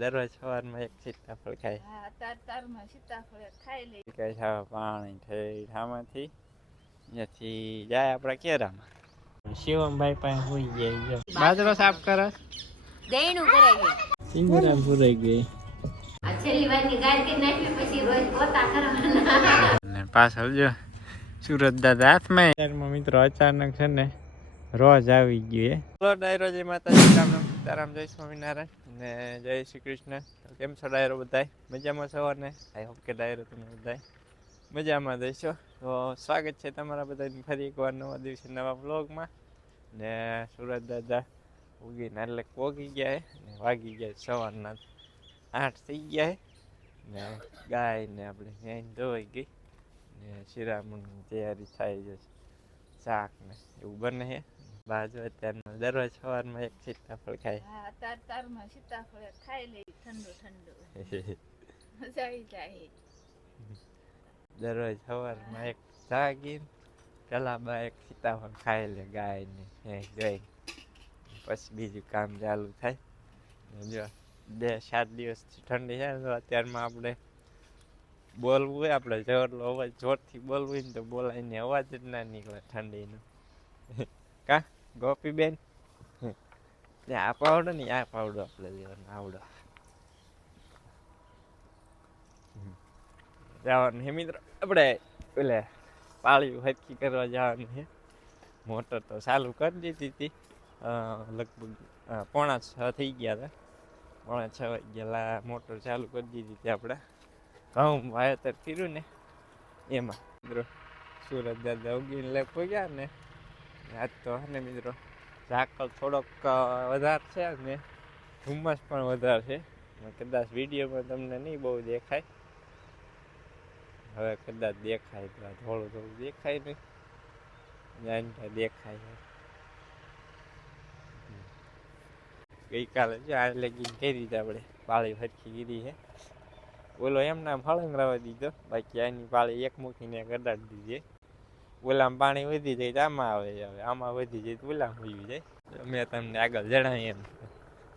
દરરોજ સવારમાં એક સીતાફળ ખાય. હા, તારમાં સીતાફળ ખાઈ લે. કઈ ખાવા પાણી થઈ આમાંથી ત્યાંથી જાય આપડા કેરામાં. શિવમભાઈ પાસે હોઈ જાય. બાજરો સાફ કરે. દઈનું કરે છે. સિંગરામ પુરાઈ ગઈ. આ છેલ્લી વારની ગાય કે નાખી પછી રોજ પોતા કરવાના. ને પાછળ જો સુરત દાદા હાથમાં. ત્યારમાં મિત્રો અચાનક છે ને રોજ આવી ગયું. હલો ડાયરો, જય માતાજી, રામ રામ, સીતારામ, જય સ્વામિનારાયણ ને જય શ્રી કૃષ્ણ. કેમ છો ડાયરો બધાય? મજામાં છો ને? આઈ હોપ કે ડાયરો તમે બધાય મજામાં દઈશો. તો સ્વાગત છે તમારા બધાની ફરી એકવાર નવા દિવસે નવા વ્લોગમાં. ને સુરત દાદા ઉગીને એટલે પોગી ગયા ને વાગી ગયા સવારના 8 થઈ ગયા ને ગાય ને આપણે ત્યાં ધોઈ ગઈ ને શિરામણની તૈયારી થાય છે. શાક ને એવું બને છે. બાજુ અત્યારમાં દરરોજ સવારમાં એક સીતાફળ ખાય. હા, તારમાં સીતાફળ ખાઈ લે ઠંડુ ઠંડુ. મજા આવી જાય. દરરોજ સવારમાં એક જાગી પેલા બા એક સીતાફળ ખાઈ લે ગાય ને જોઈ પછી બીજું કામ ચાલુ થાય. જો 2-7 દિવસથી ઠંડી છે તો અત્યારમાં આપણે બોલવું હોય, આપણે જેટલો અવાજ જોરથી બોલવું હોય ને તો બોલાય ને અવાજ જ ના નીકળે ઠંડીનો. કા ગોપીબેન આ પાવડો ને આ પાવડો આપણે લેવાનો આવડો જવાનું હે મિત્રો. આપણે એટલે પાળીઓ હરખી કરવા જવાનું છે. મોટર તો ચાલુ કરી દીધી હતી. લગભગ 5:45 થઈ ગયા હતા. 5:45 વાગ્યા મોટર ચાલુ કરી દીધી હતી. આપણે ઘઉં વાવેતર કર્યું ને એમાં મિત્રો સુરત દાદા ઉગીને લઈ ગયા ને આજ તો ને મિત્રો ઝાકળ થોડોક વધારે છે ને ધુમ્મસ પણ વધારે છે. કદાચ વિડીયોમાં તમને નહીં બહુ દેખાય, હવે કદાચ દેખાય તો થોડું થોડું દેખાય નહીં દેખાય છે. ગઈકાલે જો આ લગીને કઈ રીતે આપણે પાળી ફરખી કીધી છે. ઓલો એમ નામ હળંગરાવા દીધો, બાકી આની પાળી એક મૂકીને કદાડી દીધી. ઓલામાં પાણી વધી જાય તો આમાં આવે, હવે આમાં વધી જાય તો ઓલામાં વહી જાય. મેં તમને આગળ જણાવી એમ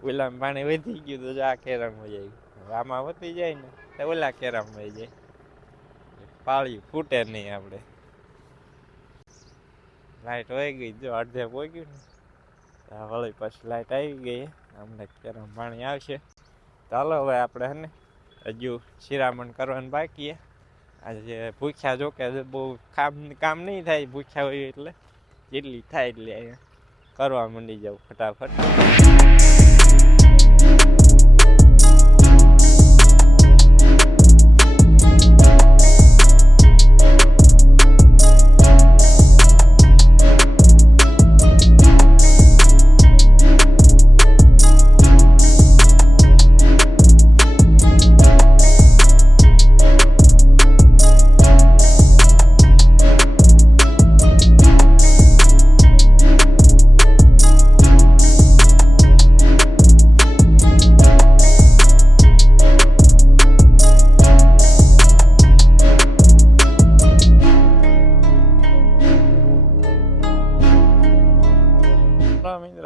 ઓલામાં પાણી વધી ગયું તો આ કેરામાં જાય, આમાં વધી જાય ને તો ઓલા કેરામાં વહી જાય. પાળી ફૂટે નહીં. આપણે લાઈટ વહી ગઈ, જો અડધે પહોંચ્યું ને વળી પછી લાઈટ આવી ગઈ. હમણાં કેરામાં પાણી આવશે. ચાલો હવે આપણે હે ને હજુ શિરામણ કરવાનું બાકી. આજે ભૂખ્યા જો કે બહુ કામ નહીં થાય, ભૂખ્યા હોય એટલે જેટલી થાય એટલે અહીંયા કરવા માંડી જાવ ફટાફટ.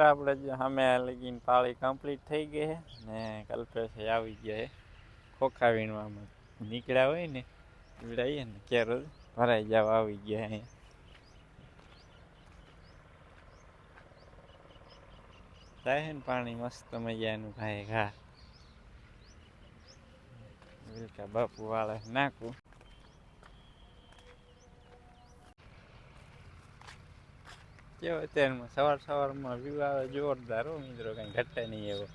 આપણે સામે લગીને પાળી કમ્પ્લીટ થઈ ગઈ છે ને કલ્પેશ આવી ગયા છે. ખોખા વીણવામાં નીકળ્યા હોય ને વીડાઈએ ને કેરો ભરાઈ જવા આવી ગયા અહીંયા. થાય ને પાણી મસ્ત મજાનું ભાઈ. ઘા વિલકા બાપુ વાળા નાખું. અત્યારમાં સવારમાં વ્યૂ આવે જોરદાર હો મિત્રો, કઈ ઘટે નહીં એવો.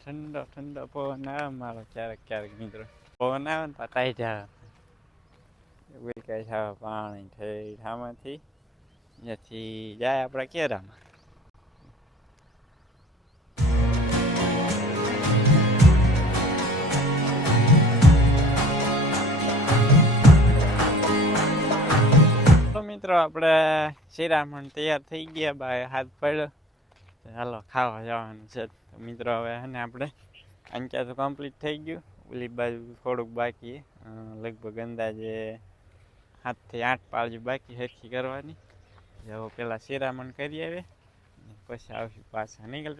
ઠંડો ઠંડો પવન આવે મારો ક્યારેક ક્યારેક મિત્રો. પવન આવે ને પતાઈ જાય. કઈ ખાવા પાણી થઈ આમાંથી ત્યાંથી જાય આપડા કેરામાં. મિત્રો આપણે શિરામણ તૈયાર થઈ ગયા, બાય હાથ પડ્યો. હાલો ખાવા જવાનું છે મિત્રો. હવે હે ને આપણે અંચા તો કમ્પ્લીટ થઈ ગયું, ઓલી બાજુ થોડુંક બાકી, લગભગ અંદાજે 7 થી 8 પાળી બાકી હરખી કરવાની. હવે પેલા શિરામણ કરી આવે પછી આવશું પાછા. નીકળ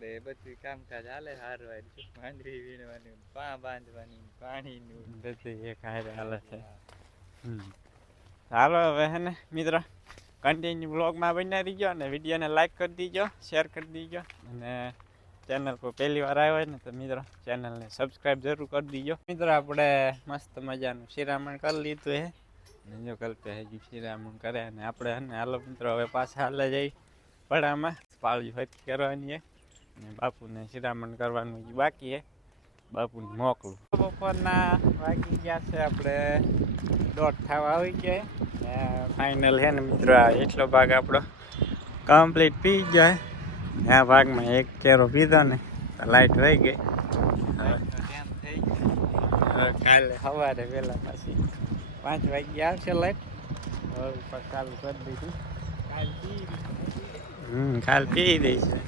એટલે બધું કામકાજ હાલે હારવાર માંડવી વીણવાની પા બાંધવાની પાણીનું બધું એક હારે હાલે છે. હાલો હવે હે ને મિત્ર કન્ટિન્યુ બ્લોગમાં બની રહીજો અને વિડીયોને લાઈક કરી દીજો, શેર કરી દીજો અને ચેનલ પર પહેલી વાર આવ્યો હોય ને તો મિત્રો ચેનલને સબસ્ક્રાઈબ જરૂર કરી દીજો. મિત્રો આપણે મસ્ત મજાનું શિરામણ કરી લીધું હે ને જો કલ્પે હજી શિરામણ કરે અને આપણે હે ને હાલો મિત્રો હવે પાછા હાલે જઈ પડામાં પાળી ફરતી કરવાની હે ને બાપુને શિરામણ કરવાનું બાકી હે. બાપુને મોકલું. બપોરના વાગી ગયા છે આપણે 1:30 થવા આવી ગયા ને ફાઇનલ છે ને મિત્રો એટલો ભાગ આપણો કમ્પ્લીટ પી જાય. આ ભાગમાં એક કેરો પીધો ને લાઈટ વહી ગઈ. કાલે સવારે વહેલા પાછી 5 વાગ્યે આવશે લાઈટ. હવે ચાલુ કરી દીધું. કાલ પી દઈ છે.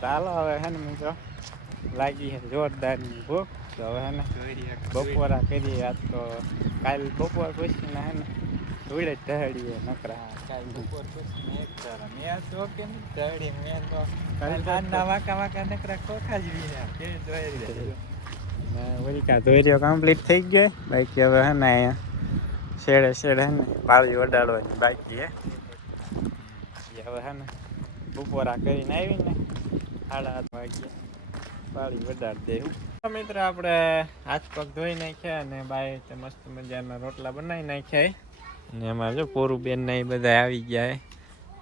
ચાલો હવે છે ને મિત્રો લાગી છે જોરદારની ભૂખ. તો હવે હે ને બપોરા કરીએ. આજ તો કાલ બપોર પછી ને હે ને ધૂળે જ ઢળીએ નકરા. કાલ બપોર પછી એક તારા મેં તો કેમ ઢળી મેં તો કાલના વાકા વાકા નકરા ખોખા જ વીના કે દોરી દે ને વરિકા ધોર્યો કમ્પ્લીટ થઈ ગયો. બાકી હવે હે ને અહીંયા શેડે શેડે હે ને પાળી વડાડવાની બાકી હે. હવે હે ને બપોરા કરીને આવીને 8:30 વાગ્યે પાળી વડાડી દેવું. મિત્ર આપણે હાથ પગ ધોઈ નાખ્યા અને બાય તે મસ્ત મજાના રોટલા બનાવી નાખ્યા ને એમાં જો પોરું બેન ને એ બધા આવી ગયા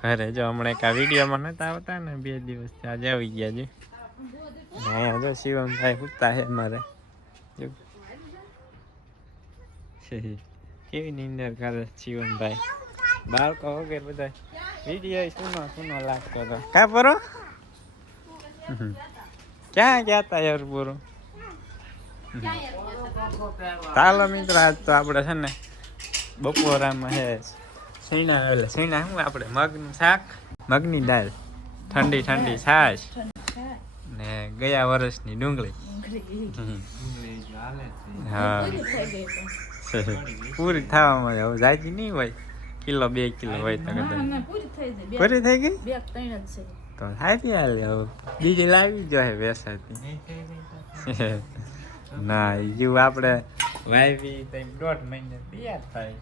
ઘરે. જો હમણાં એક આ વિડીયોમાં નતા આવતા ને 2 દિવસથી આજે આવી ગયા છે. અહીંયા જો શિવમભાઈ સુતા છે મારે. જો કેવી નીંદર કરે શિવમભાઈ. બાળકો વગેરે બધા વિડીયો સુનો લાગતો હતો. કા પરો ક્યાં ગયા તા યાર પૂરું. ચાલો મિત્રો આજ તો આપણે છે ને બપોરામાં છે સૈણા એટલે સૈણા શું આપણે મગનું શાક, મગની દાળ, ઠંડી ઠંડી છાશ ને ગયા વર્ષની ડુંગળી. હા પૂરી થવામાં હવે જાજી નહીં હોય, 1-2 કિલો હોય તો કદાચ પૂરી થઈ ગઈ તો સારી હાલે. હવે બીજી લાવી જોઈએ વેસાતી. ના જેવું આપણે વાવી 1.5 મહિને તૈયાર થાય.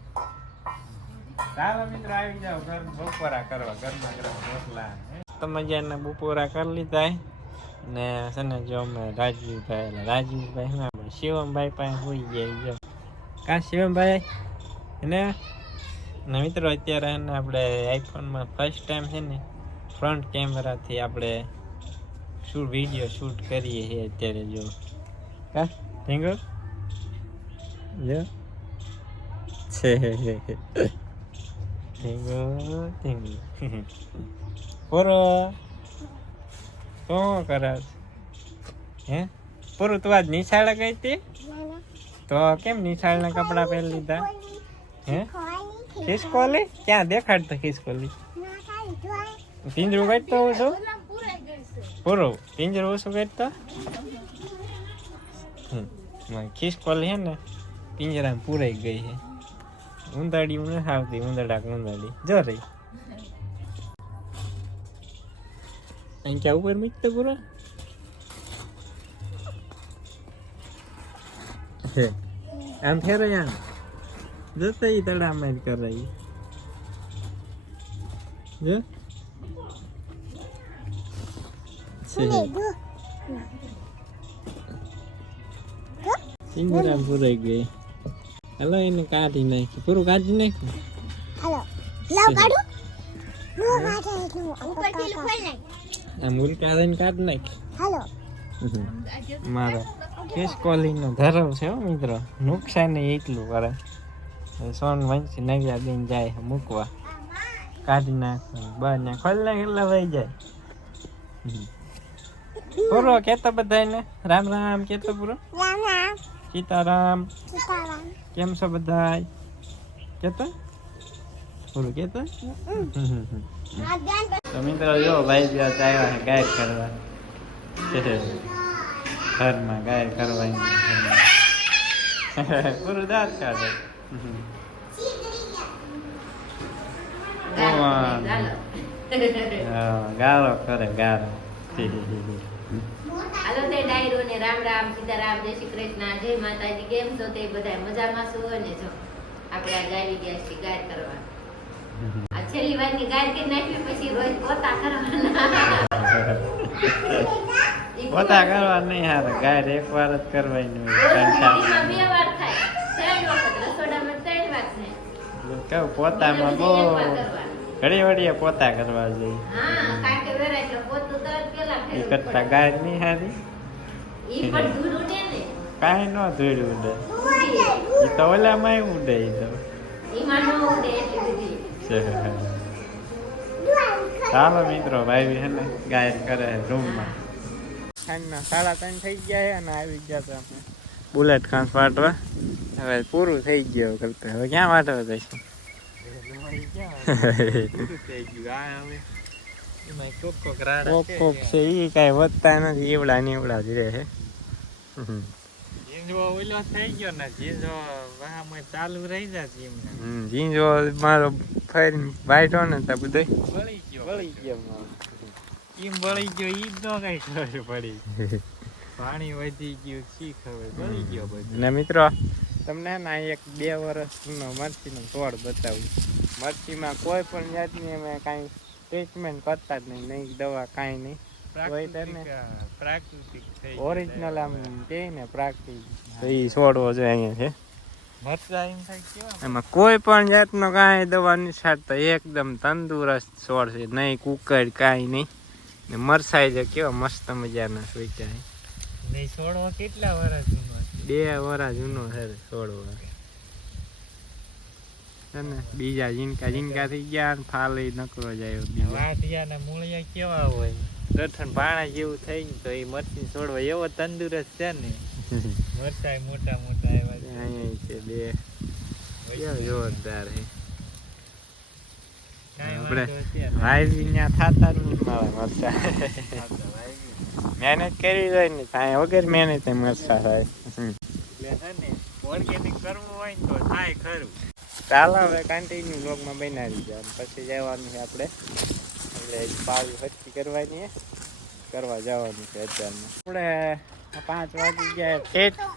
ચાલો મિત્રો આવી જાઓ ઘર બપોરા કરવા. ગરમા ગરમ રોટલા તો મજાના બપોરા કરી લીધા ને છે ને જો અમે રાજવીભાઈ એટલે રાજવીભાઈ શું આપણે શિવમભાઈ પાસે હોઈ ગયા. જો કા શિવમભાઈ ને મિત્રો અત્યારે એને આપણે આઈફોનમાં ફર્સ્ટ ટાઈમ છે ને ફ્રન્ટ કેમેરાથી આપણે વિડીયો શૂટ કરીએ છીએ અત્યારે. જો કા ઢીંગો જો છે ઢીંગો ઢીંગો પૂરો શું કરે હે પૂરું તું આજ નિશાળે ગઈ હતી તો કેમ નિશાળના કપડા પહેરી લીધા હે? ખિસકોલી ક્યાં દેખાડતો ખિસકોલી? પિંજરું કાઢતો હું છું પૂરો પિંજરું ઓછું કાઢતો. ખિસકોલી હે ને પિંજરામાં પૂરાઈ ગઈ છે. ઉંદાડી નથી આવતી. ઉંદાડી જો રહી અહીં ક્યાં ઉપર મીકતો પૂરો આમ ફેરો આમ જતો એ તળામાં જ કરાય. જો પિંજરામાં પૂરાઈ ગઈ. હાલો એને કાઢી નાખી. પૂરું કાઢી નાખ્યું. આમ ઉલકા દઈને કાઢી નાખી. મારો ખિસકોલીનો ધરવ છે મિત્રો. નુકસાન એટલું કરે. સોન વંશી નવ્યા દઈને જાય મૂકવા. કાઢી નાખવાનું બને ખોલ્લા ખોલ્લા વહી જાય. પૂરો કેતો બધાને રામ રામ કેતો પૂરો. સીતારામ કેમ છો બધા કેતો પૂરું કેતો. તો મિત્રો જો ભાઈ દિવસ આવ્યા છે ગાય કરવા. ઘરમાં ગાય કરવાની પૂરું દાંત કાઢે. હા ગાળો કરે ગાળો. હાલો તે ડાયરો ને રામ રામ સીતારામ જય શ્રી કૃષ્ણ જય માતાજી. કેમ છો તે બધા મજામાં છો ને? જો આપણે આ ગાડી ગયા છે ગાય કરવા. આ છેલ્લી વારની ગાય કરી નાખી પછી રોજ પોતા કરવાના. પોતા કરવા નહીં હારે ગાય એક વાર જ કરવાની હોય. દિવસમાં 2 વાર થાય, 3 વખત રસોડામાં 3 વાર થાય. કેવું પોતામાં બહુ ઘડી વડીએ પોતા કરવા જોઈએ. હા કારણ કે વેરાય એટલે પોતું તરત પેલા એ ફેરવવું કરતા પડે. ગાય નહીં હારી. ઈ પણ ધૂળ ઉડે ને. કાંઈ ન ધૂળ ઉડે. એ તો ઓલામાં ઉડે એ તો. ઈમાં ન ઉડે એટલી બધી. ચાલો મિત્રો ભાઈ હે ને ગાય કરે રૂમમાં. સાંજના 3:30 થઈ ગયા છે અને આવી ગયા હતા આપણે બુલેટ ખાસ વાટવા. હવે પૂરું થઈ ગયું કરતા હવે ક્યાં વાટવા જઈશું? કોક છે એ કાંઈ વધતા નથી, એવડા ને એવડા જ રહે છે. જીંજો મારો ફરી વાઈટો ને તો બધો બળી ગયો બળી ગયો ઈ જ ન કઈ ખબર પડી. પાણી વધી ગયું શી ખબર બળી ગયો બધું. ને મિત્રો તમને ને એક 2 વર્ષ જૂનો મરચીનો છોડ બતાવું. મરચીમાં કોઈ પણ જાતની અમે કાંઈ ટ્રીટમેન્ટ કરતા જ નહીં દવા કાંઈ નહીં. પ્રાકૃતિક થઈ ઓરિજિનલ આમ કે ને પ્રાકૃતિક તો એ છોડવો છે અહીંયા છે. મરચા એમ થાય કેવા એમાં કોઈ પણ જાતનો કાંઈ દવા નહીં છાંટતા, એકદમ તંદુરસ્ત છોડ છે, નહીં કુકર કાંઈ નહીં. ને મરસાઈ છે કેવા મસ્ત મજાના સોચ્યા નહીં છોડવો કેટલા વર્ષ જૂનો છે? 2 વર્ષ જૂનો છે છોડવો છે ને. બીજા જીનકા થઈ ગયા ને ફાલે નકરો જાય બીજા. વાટિયાના મૂળિયા કેવા હોય ગઠન પાણા જેવું થઈ ગયું તો એ મરચી છોડવા એવો તંદુરસ્ત છે ને. મરચાઈ મોટા મોટા એવા છે. અહીંયા છે 2 કેવા જોરદાર છે. આપણે વાયરી ત્યાં થતા જ નહીં મારા મરચા. મહેનત કરી હોય ને કાંઈ વગર મહેનત મરચા થાય. ઓર્ગેનિક કરવું હોય ને તો થાય ખરું. ચાલો હવે કન્ટિન્યુ બ્લોગમાં બનાવી જાય પછી જવાનું છે આપણે એટલે પાવી હરકી કરવાની કરવા જવાનું છે અત્યારમાં. આપણે 5 વાગી ગયા.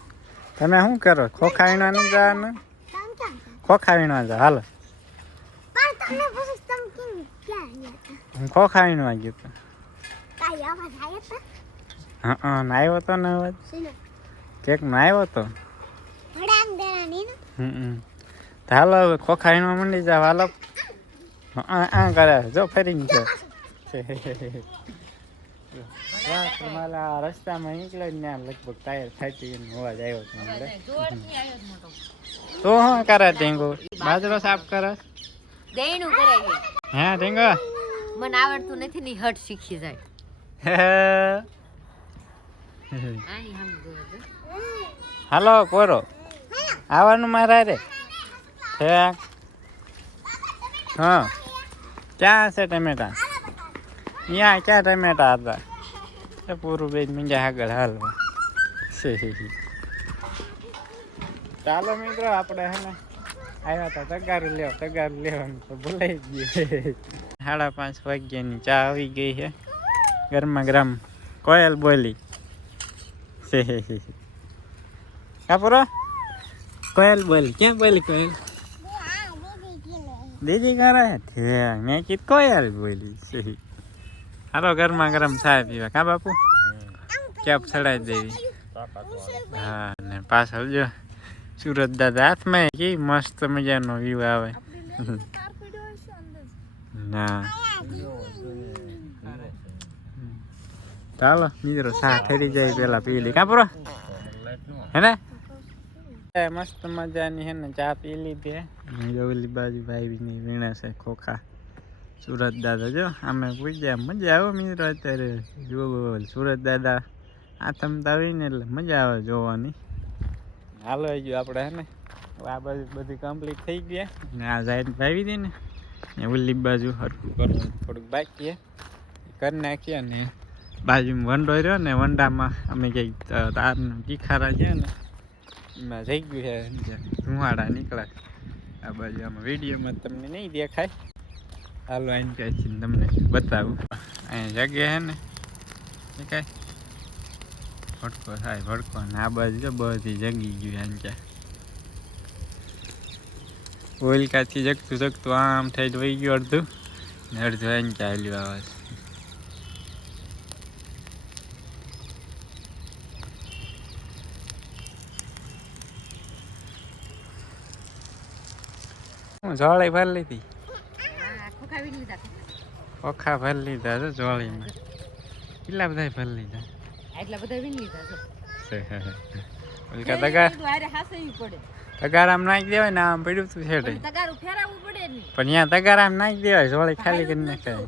તમે શું કરો? ખોખા વીણવાનું જવાનું? ખોખા વીણવા જાવ હાલો. હું ખોખા વીણવા ગયો હતો. હા આવ્યો તો ને અવાજ કેક નો આવ્યો તો. હાલો હવે ખોખા વીણવા મંડી જાવ હાલો. આ કરે જો ફરીને છે. તમારા રસ્તામાં નીકળે ને લગભગ ટાયર ફાટી અવાજ આવ્યો હતો હમણાં. તો શું કરે ઢીંગો? બાજરો સાફ કરે? દહીણું કરે છે. હે ઢીંગો? મને આવડતું નથી ની હટ શીખી જાય. આની હમ જોજો. હાલો કોરો આવવાનું મારા રે. હા ક્યાં છે ટમેટા? અહીંયા ક્યાં ટમેટા હતા? એ પૂરું બેન મીંજા આગળ હાલવા. ચાલો મિત્રો આપણે હે ને આવ્યા હતા તગારું લેવાનું તો ભૂલાઈ ગયું. 5:30 વાગ્યાની ચા આવી ગઈ છે ગરમા ગરમ. કોયલ બોલી કાપુરો કોયલ બોલી. ક્યાં બોલી કોયલ? દીદી કરે મેં કીધું કોયલ બોલી. હાલો ગરમા ગરમ ચા પીવા કા બાપુ? કેપ ચડાવી દેવી. હા ને પાછળ જો સુરત દાદા હાથમાં કે મસ્ત મજાનો વ્યૂ આવે. ના ચાલો મિત્રો ચા ઠરી જાય પેલા પી લી કા પૂરો હે ને. મસ્ત મજાની હે ને ચા પી લીધી. ઓલી બાજુ ભાઈ ની વીણા છે ખોખા સુરત દાદા. જો અમે પૂછ્યા મજા આવે મિત્રો અત્યારે જોવો સુરત દાદા આથમતા હોય ને એટલે મજા આવે જોવાની. હાલો ગયો આપણે હે ને આ બાજુ બધી કમ્પ્લીટ થઈ ગયા ને આ સાઈડ ભાવી દે ને ઓલી બાજુ હરખું કરવાનું થોડુંક બાકી કરી નાખીએ ને બાજુમાં વંડો રહ્યો ને વંડામાં અમે કંઈક તારના તીખારા છે ને એમાં થઈ ગયું છે ધુવાડા નીકળે. આ બાજુ આમાં વિડીયોમાં તમને નહીં દેખાય હાલો આઈને ક્યાંય તમને બતાવું અહીંયા જગ્યા હે ને એ કાંઈ ભડકો થાય ભડકો ને આ બાજુ જો બધી જગી ગયું આને ક્યાં ઓઇલકાથી જગતું જગતું આમ થઈ વહી ગયું અડધું ને અડધું આને ક્યાં હાલ્યું આવે છે હું જોળી ભરી લીધી ઓખા ભરી લીધા છે જોળીમાં કેટલા બધા ભરી લીધા એટલા બધા વીન લીધા છે ઓલકા તગાર તગાર આમ નાખી દેવાય ને આમ પડ્યું તું છેડે તગારું ફેરવવું પડે ને પણ ત્યાં તગાર આમ નાખી દેવાય જોળી ખાલી કરી નાખાય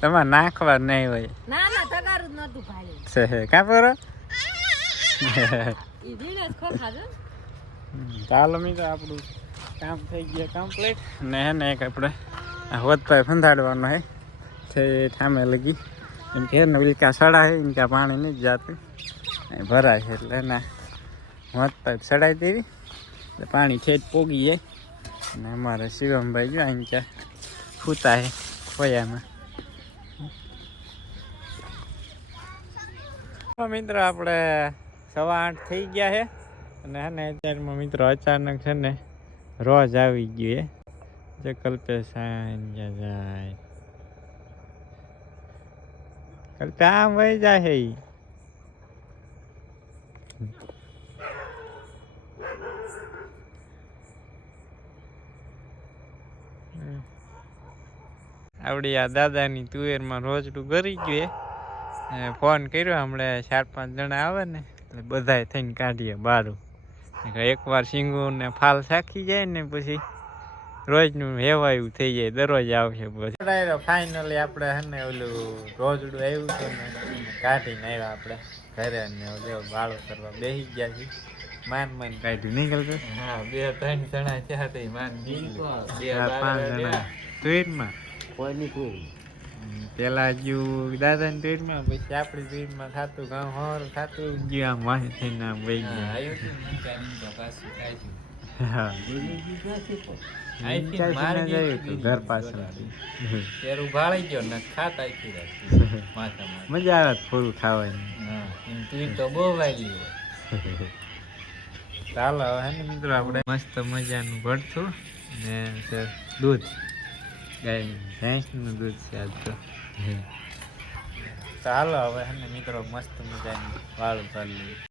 તમારે નાખવા નહીં હોય ના ના તગારું જ નતું ભાઈ છે કાં પરો ઈ વીણ જ ખોખા જો ચાલો મિત્રો આપણું કામ થઈ ગયા કમ્પ્લીટ ને હે ને એક આપણે હોતભાઈ ફંધાડવાનો હે છે ઠામે લગી એમ કે ને વિલકા સડા છે એમ કે પાણી નહીં જાતું ભરાય છે એટલે એના હોતભાઈ સડાઈ દેવી એટલે પાણી ઠેઠ પોગી જાય અને અમારે શિવમભાઈ ગયો અહીં ક્યાં ફૂતા છે ખોયામાં મિત્રો આપણે 8:15 થઈ ગયા છે અને હે ને અત્યારમાં મિત્રો અચાનક છે ને રોજ આવી ગયું જે કલ્પેશ જાય કલ્પે આમ વહી જાય ઈ આવડી આ દાદાની તુવેરમાં રોજડું ગરી ગયું ફોન કર્યો હમણાં 4-5 જણા આવે ને એટલે બધાય થઈને કાઢીએ બારું એકવાર સિંગું ને ફાલ સાખી જાય ને પછી રોજનું હેવાયું થઈ જાય દરરોજ આવશે પછી ફાઇનલી આપણે હે ને ઓલું રોજડું આવ્યું છે ને કાઢીને આવ્યા આપણે ઘરે ને બાળો કરવા બેસી ગયા છે માન કાઢ્યું નીકળતું હા 2-3 જણા છે તે માન 4-5 જણા ટ્રેનમાં પેલા ગયું દાદાની ટ્રેનમાં પછી આપણી ટ્રેનમાં થતું ગામ હોર થતું ગયું આમ વાહે થઈને આમ વહી ગયું ઘર પાછળ મજા આવે થોડું ખાવાની તો બહુ વાગી ચાલો હે ને મિત્રો આપણે મસ્ત મજાનું ભરથું ને દૂધ ગાયનું ભેંસનું દૂધ છે આજ તો ચાલો હવે હે ને મિત્રો મસ્ત મજાનું વાળું કરી લઈએ